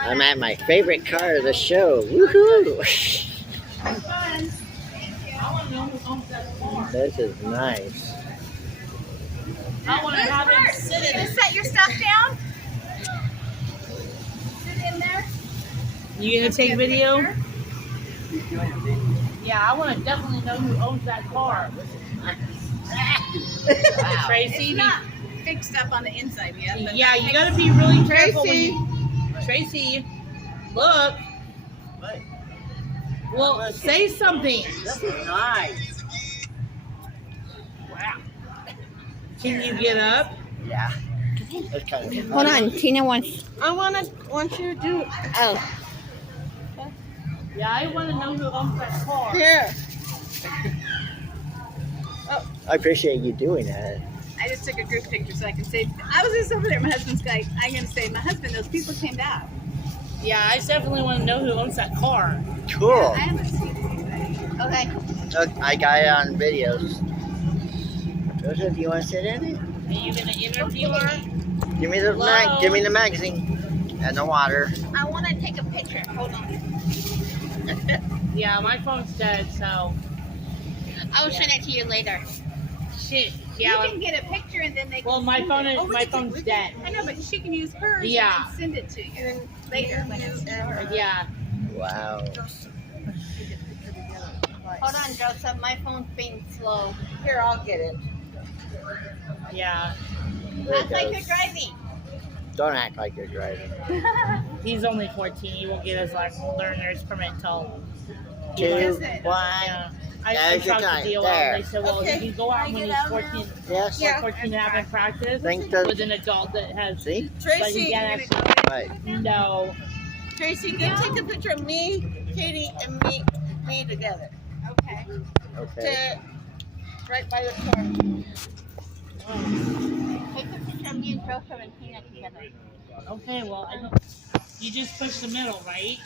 I'm at my favorite car of the show. Woohoo! This is nice. I want to have him sit in it. Set your stuff down. Sit in there. You gonna take video? Yeah, I want to definitely know who owns that car. Wow. Tracy. It's not fixed up on the inside yet. But Yeah, you gotta be really careful when you. Tracy, look. Well, say something. This is nice. Wow. Can you get up? Yeah. It's kind of Hold on, Tina wants. I want you to do it. Oh, Yeah, I want to know who owns that car. Here. I appreciate you doing that. I just took a group picture so I can say. I was just over there. My husband's like, I'm gonna say, my husband. Those people came back. Yeah, I definitely want to know who owns that car. Cool. I haven't seen anybody. okay. Look, I got it on videos. Joseph, you want to sit in it? Are you gonna interview her? Give me the Hello? give me the magazine and the water. I want to take a picture. Hold on. Yeah, my phone's dead, so I will send it to you later. shit. You Yeah. can get a picture and then they. Well, can my send phone it. is Oh, we my can phone's dead. I know, but she can use hers. Yeah. And send it to you later when it's. Yeah. Wow. Hold on, Joseph. My phone's being slow. Here, I'll get it. Yeah. There it Act like you're goes. driving. Don't act like you're driving. He's only 14. He won't get his learner's permit till. 2, does it? 1. Yeah. I There's your talked to time. DOL There. and they said, well, Okay. he can go out Can I when get he's out 14. Yes. Yeah. 14 and have in practice Think the- with an adult that has. See? But he Tracy, can't Right. No. Tracy, go take a picture of me, Katie, and me together. Okay. Okay. Right by the car. Take a picture of me and Joseph and Tina together. Okay, well, you just push the middle, right?